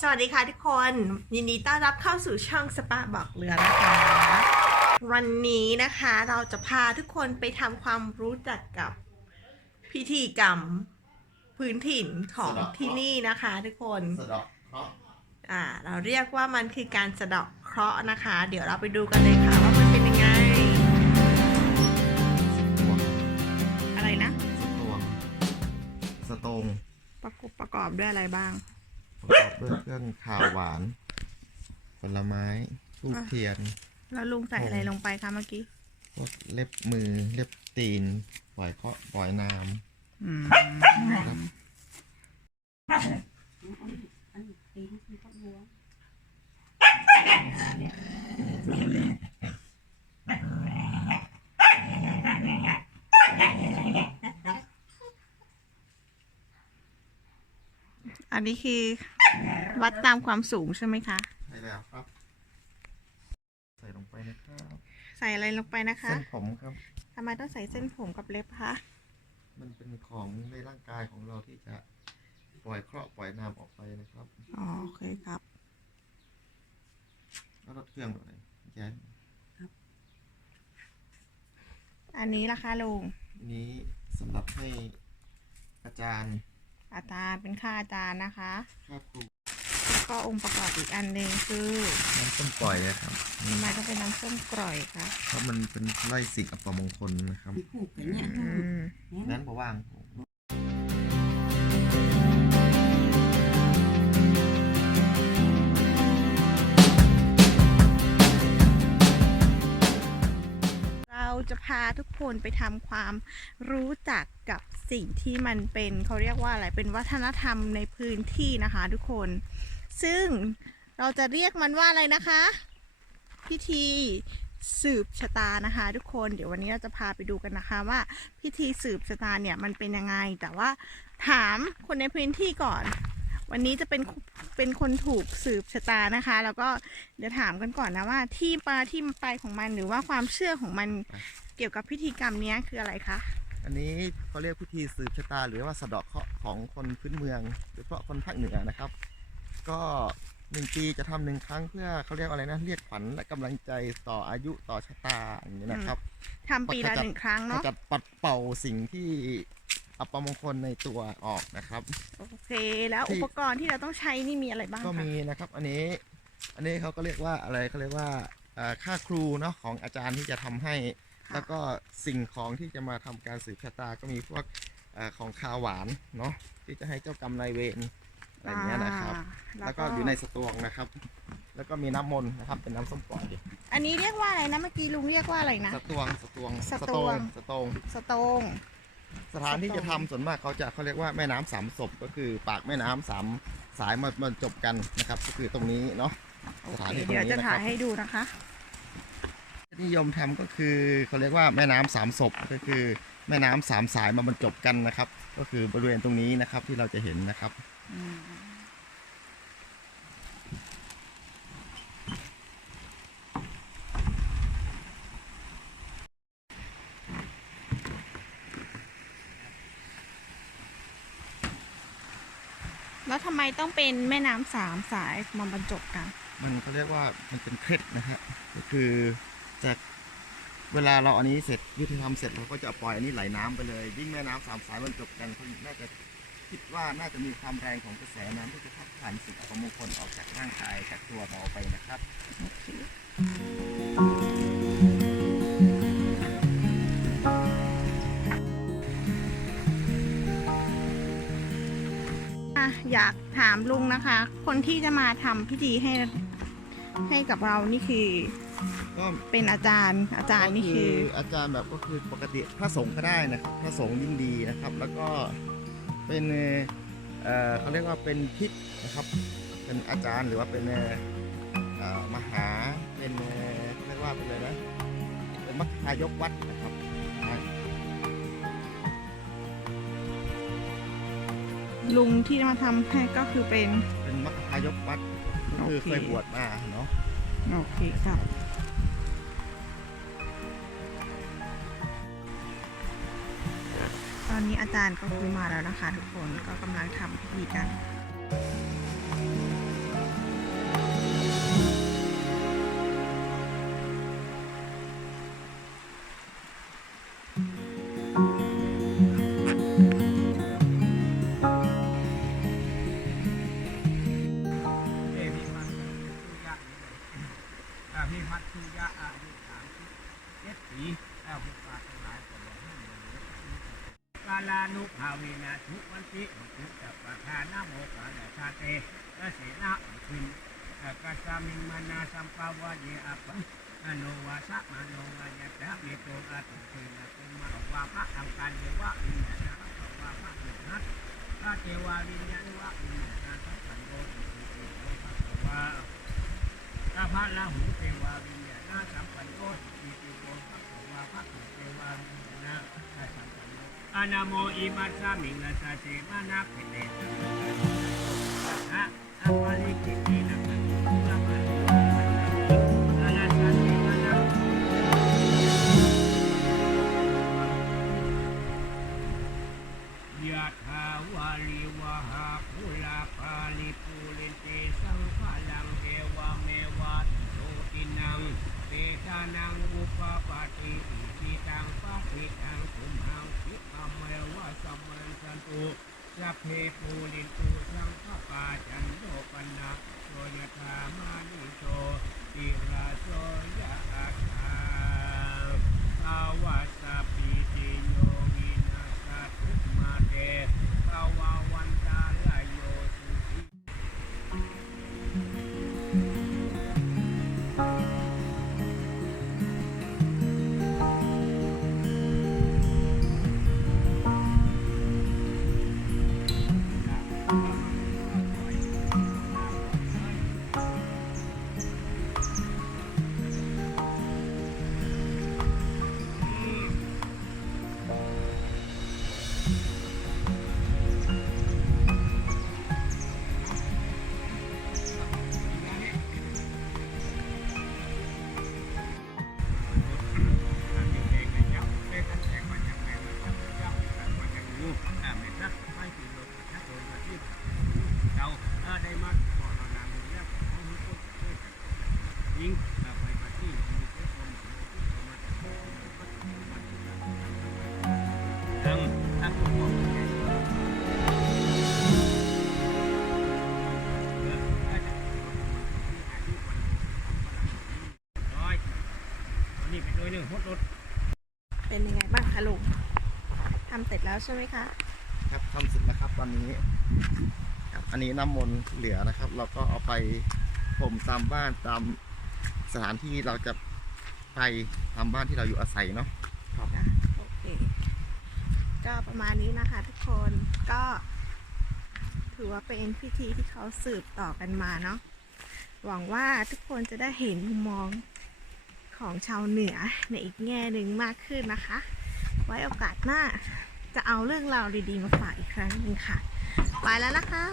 สวัสดีค่ะทุกคน ยินดีต้อนรับเข้าสู่ช่องสปาบอกเรือนะคะ วันนี้นะคะเราจะพาทุกคนไปทำความรู้จักกับพิธีกรรมพื้นถิ่นของสะเดาะเคราะห์ที่นี่นะคะทุกคน สะเดาะเคราะห์อ่า เราเรียกว่ามันคือการสะเดาะเคราะห์นะคะ เดี๋ยวเราไปดูกันเลยค่ะว่ามันเป็นยังไงสตวงอะไรนะสตวงสตงประกอบประกอบด้วยอะไรบ้าง ประกอบด้วยเครื่องขาวหวาน ผลไม้ทูบอะเทียน แล้วลุงใส่อะไรลงไปคะเมื่อกี้พวกเล็บมือเล็บตีน ปล่อยเคราะห์ปล่อยน้อืมำครับ อันนี้คือวั ดตามความสูงใช่ไหมคะใช่แล้วครับ ใส่ลงไปนะครับใส่อะไรลงไปนะคะ เส้นผมครับ ทำไมต้องใส่เส้นผมกับเล็บคะ มันเป็นของในร่างกายของเราที่จะปล่อยเคราะห์ปล่อยน้ำออกไปนะครับอ๋อโอเคครับ แล้วรถเครื่องตัวไหนแจ๊คอันนี้ล่ะคะลุงอันนี้สำหรับให้อาจารย์ อาจารย์เป็นค่าอาจารย์นะคะครอบครูแล้วก็องค์ประกอบอีกอันหนึ่งคือน้ำส้มปล่อยนะครับ ทำไมต้องเป็นน้ำส้มกร่อยคะเพราะมันเป็นไล่สิ่งอัปมงคลนะครับผูกกันเนี่ยอืม นั้นพอว่าง จะพาทุกคนไปทำความรู้จักกับสิ่งที่มันเป็นเขาเรียกว่าอะไรเป็นวัฒนธรรมในพื้นที่นะคะทุกคน ซึ่งเราจะเรียกมันว่าอะไรนะคะ พิธีสืบชะตานะคะทุกคนเดี๋ยววันนี้เราจะพาไปดูกันนะคะว่าพิธีสืบชะตาเนี่ยมันเป็นยังไง แต่ว่าถามคนในพื้นที่ก่อน วันนี้จะเป็นเป็นคนถูกสืบชะตานะคะ แล้วก็เดี๋ยวถามกันก่อนนะว่าที่มาที่ไปของมันหรือว่าความเชื่อของมัน เกี่ยวกับพิธีกรรมเนี้ยคืออะไรคะ อันนี้เขาเรียกพิธีสืบชะตา หรือว่าสะเดาะเคราะห์ของคนพื้นเมืองโดยเฉพาะคนภาคเหนือนะครับ ก็หนึ่งปีจะทำหนึ่งครั้งเพื่อเขาเรียกอะไรนะเรียกขวัญและกำลังใจต่ออายุต่อชะตาอย่างนี้นะครับทำปีละหนึ่งครั้งเขาเนาะจะปัดเป่าสิ่งที่อัปมงคลในตัวออกนะครับโอเคแล้วที่อุปกรณ์ที่เราต้องใช้นี่มีอะไรบ้างก็คะมีนะครับ อันนี้ อันนี้เขาก็เรียกว่าอะไรเขาเรียกว่าเอ่อค่าครูเนาะของอาจารย์ที่จะทำให้ ค่ะแล้วก็สิ่งของที่จะมาทำการสืบชะตาก็มีพวกเออของคาวหวานเนาะที่จะให้เจ้ากรรมนายเวรอะไรอย่างเงี้ยนะครับอ่าแล้วก็อยู่ในสตวงนะครับ แล้วก็มีน้ำมนต์นะครับเป็นน้ำส้มปล่อยอันนี้เรียกว่าอะไรนะเมื่อกี้ลุงเรียกว่าอะไรนะ สตวงสตวงสตวง สตงสโตง สถานที่จะทำส่วนมากเขาจะเขาเรียกว่าแม่น้ำสามศพก็คือปากแม่น้ำสามสายมามาจบกันนะครับ ก็คือตรงนี้เนาะ โอสเคถานที่ตรงนี้เดี๋ยวจะนะครับถ่ายให้ดูนะคะ นิยมทำก็คือเขาเรียกว่าแม่น้ำสามศพก็คือแม่น้ำสามสายมาบรรจบกันนะครับ ก็คือบริเวณตรงนี้นะครับที่เราจะเห็นนะครับแล้วทำไมต้องเป็นแม่น้ำสามสายมาบรรจบกัน มันเขาเรียกว่ามันเป็นเคล็ดนะฮะก็คือ จากเวลาเราอันนี้เสร็จยุติธรรมเสร็จเราก็จะปล่อยอันนี้ไหลน้ำไปเลยยิ่งแม่น้ำสามสายบรรจบกันเขาน่าจะคิดว่าน่าจะมีความแรงของกระแสน้ำที่จะพัดผ่านสิ่งอัปมงคลออกจากร่างกายจากตัวเราไปนะครับอะอยากถามลุงนะคะ คนที่จะมาทำพิธีให้ให้กับเรานี่คือ ก็เป็นอาจารย์อาจารย์นี่คือ อาจารย์แบบก็คือปกติพระสงฆ์ก็ได้นะครับพระสงฆ์ยิ่งดีนะครับ แล้วก็เป็นเอ่อเขาเรียกว่าเป็นทิศนะครับ เป็นอาจารย์หรือว่าเป็นเอ่อเอ่อมหาเป็นเอ่อเขาเรียกว่าเป็นอะไรนะเป็นมัคคายกวัดนะครับอ่าลุงที่มาทำให้ก็คือเป็นเป็นมัคคายกวัดก็คือโอเคเคยบวชมาเนาะ โอเคครับตอนนี้อาจารย์ก็คือมาแล้วนะคะ ทุกคนก็กำลังทำพิธีกัน เจ็ดปีแล้วพิพาทั้งหลายก็บอกให้มันเหลือกาลานุภาเวนะทุกวันติทุกจัปปะทานาโมกาลชาเตและเสนาอุทินกัสามิมานาสัมปาวะเยอะปะอโนวาสะมโนวายะตะเมโตอาตุเทนะเป็นมาว่าพระทำการเดวะวิญญาณว่าพระหนึ่งนัดพระเทวาวิญญาณวะวิญญาณสัมปันโตอิติปิโสภะคะ วาข้าพระลาหูเทวาวิญญาณสัมปันโนอิติโกภะคะวาภะคะเทวาวิญญาณสัมปันโนอานาโมอิมัสสามิงลาสาเจมานาเพเนนะอะวาลิกิตินะมันะมันอาลาสาเจมานายะถาวาลิวะหาภูลาภาลิปูลินเตสังขลังเอวะเมวะโตตินั งเตชานังอุปปาติอิทิตังปาติตังคุมังคิปะเมวะสัมมันสันตุสัพเพปูลินตุสังขปาจันโตปนะโสยธามานิโตติราโสยะอาคาภาวะสปี ทำเสร็จแล้วใช่ไหมคะ ครับทำเสร็จนะครับตอนนี้ครับอันนี้น้ำมนต์เหลือนะครับ เราก็เอาไปพรมตามบ้านตามสถานที่เราจะไปตามบ้านที่เราอยู่อาศัยเนาะนะโอเค ก็ประมาณนี้นะคะทุกคนก็ ถือว่าเป็นพิธีที่เขาสืบต่อกันมาเนาะหวังว่าทุกคนจะได้เห็นมุมมองของชาวเหนือในอีกแง่หนึ่งมากขึ้นนะคะ ไว้โอกาสหน้า จะเอาเรื่องราวดีๆมาฝากอีกครั้งหนึ่งค่ะ ไปแล้วนะคะ